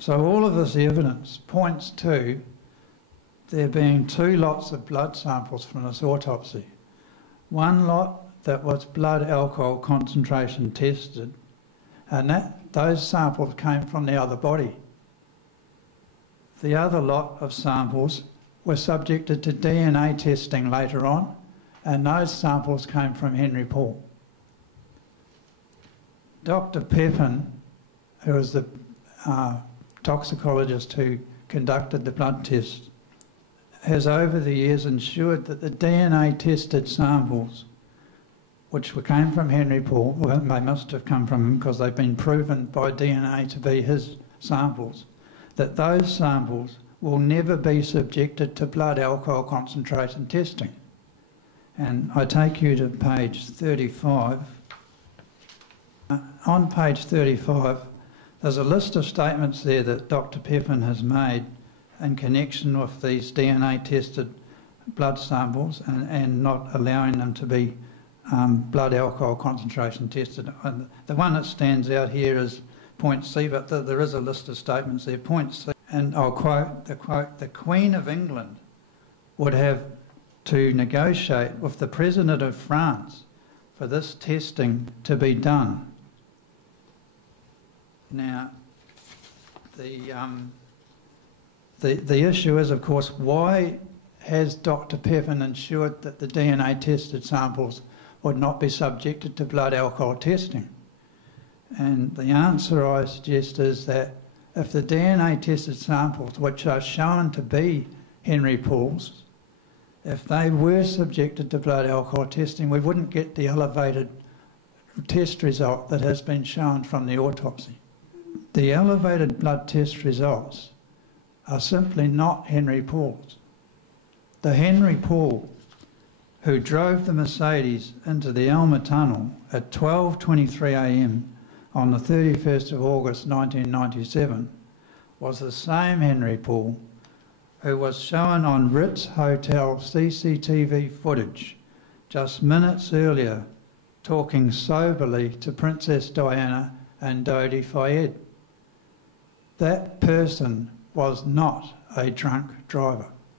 So all of this evidence points to there being two lots of blood samples from this autopsy. One lot that was blood alcohol concentration tested, and those samples came from the other body. The other lot of samples were subjected to DNA testing later on, and those samples came from Henri Paul. Dr. Pepin, who was the toxicologist who conducted the blood test, has over the years ensured that the DNA tested samples, which came from Henri Paul, well, they must have come from him because they've been proven by DNA to be his samples, that those samples will never be subjected to blood alcohol concentration testing. And I take you to page 35. On page 35, there's a list of statements there that Dr. Pepin has made in connection with these DNA tested blood samples and not allowing them to be blood alcohol concentration tested. And the one that stands out here is point C, but there is a list of statements there. Point C, and I'll quote, the Queen of England would have to negotiate with the President of France for this testing to be done. Now, the issue is, of course, why has Dr. Pepin ensured that the DNA tested samples would not be subjected to blood alcohol testing? And the answer I suggest is that if the DNA tested samples, which are shown to be Henri Paul's, if they were subjected to blood alcohol testing, we wouldn't get the elevated test result that has been shown from the autopsy. The elevated blood test results are simply not Henri Paul's. The Henri Paul who drove the Mercedes into the Elmer Tunnel at 12:23 a.m. on the 31st of August 1997 was the same Henri Paul who was shown on Ritz Hotel CCTV footage just minutes earlier talking soberly to Princess Diana and Dodi Fayed. That person was not a drunk driver.